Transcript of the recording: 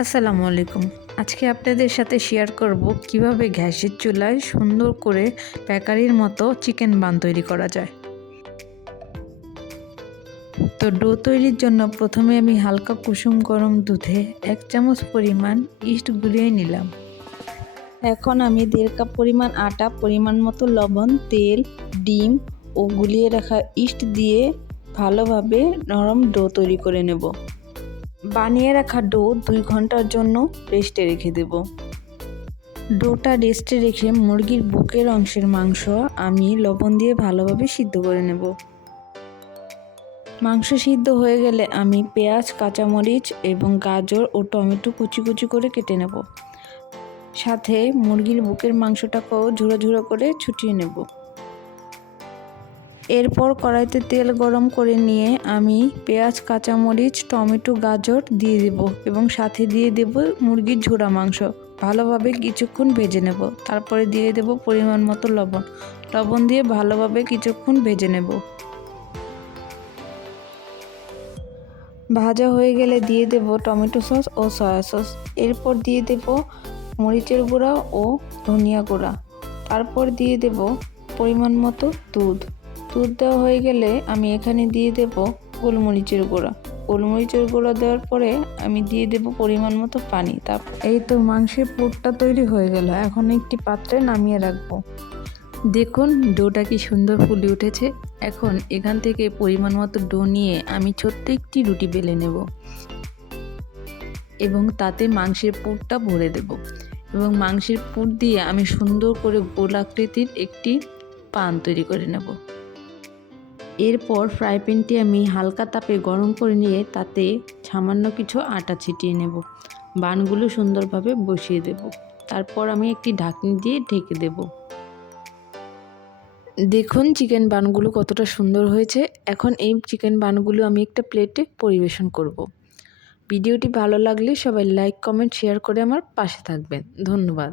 আসসালামু আলাইকুম। আজকে আপনাদের সাথে শেয়ার করব কিভাবে গ্যাসের চুলায় সুন্দর করে বেকারির মতো চিকেন বান তৈরি করা যায়। তো ডো তৈরির জন্য প্রথমে আমি হালকা কুসুম গরম দুধে 1 চামচ পরিমাণ ইস্ট গুলিয়ে নিলাম। এখন আমি 1.5 কাপ পরিমাণ আটা, পরিমাণ মতো লবণ, তেল, ডিম ও গুলিয়ে রাখা ইস্ট দিয়ে ভালোভাবে নরম ডো তৈরি করে নেব। বানিয়ে রাখা ডো 2 ঘন্টার জন্য রেস্টে রেখে দেব। ডোটা রেস্টে রেখে মুরগির বুকের অংশের মাংস আমি লবণ দিয়ে ভালোভাবে সিদ্ধ করে নেব। মাংস সিদ্ধ হয়ে গেলে আমি পেঁয়াজ, কাঁচামরিচ এবং গাজর ও টমেটো কুচি কুচি করে কেটে নেব। সাথে মুরগির বুকের মাংসটাকেও ঝুড়ো ঝুড়ো করে ছুটিয়ে নেব। এরপর কড়াইতে তেল গরম করে নিয়ে আমি পেঁয়াজ, কাঁচামরিচ, টমেটো, গাজর দিয়ে দেব এবং সাথে দিয়ে দেব মুরগির ঝুড়া মাংস। ভালোভাবে কিছুক্ষণ ভেজে নেব। তারপরে দিয়ে দেব পরিমাণ মতো লবণ দিয়ে ভালোভাবে কিছুক্ষণ ভেজে নেব। ভাজা হয়ে গেলে দিয়ে দেব টমেটো সস ও সয়া সস। এরপর দিয়ে দেব মরিচের গুঁড়া ও ধনিয়া গুঁড়া। তারপর দিয়ে দেব পরিমাণ মতো দুধ দেওয়া হয়ে গেলে আমি এখানে দিয়ে দেব গোলমরিচের গুঁড়া দেওয়ার পরে আমি দিয়ে দেব পরিমাণ মতো পানি। এই তো মাংসের পুরটা তৈরি হয়ে গেল। এখন একটি পাত্রে নামিয়ে রাখবো। দেখুন ডোটা কি সুন্দর ফুলে উঠেছে। এখন এখান থেকে পরিমাণ মতো ডো নিয়ে আমি ছোট্ট একটি রুটি বেলে নেব এবং তাতে মাংসের পুরটা ভরে দেব এবং মাংসের পুর দিয়ে আমি সুন্দর করে গোল আকৃতির একটি পান তৈরি করে নেব। এরপর ফ্রাই প্যানটি আমি হালকা তাপে গরম করে নিয়ে তাতে সামান্য কিছু আটা ছিটিয়ে নেব। বানগুলো সুন্দরভাবে বসিয়ে দেব। তারপর আমি একটি ঢাকনি দিয়ে ঢেকে দেব। দেখুন চিকেন বানগুলো কতটা সুন্দর হয়েছে। এখন এই চিকেন বানগুলো আমি একটা প্লেটে পরিবেশন করব। ভিডিওটি ভালো লাগলে সবাই লাইক, কমেন্ট, শেয়ার করে আমার পাশে থাকবেন। ধন্যবাদ।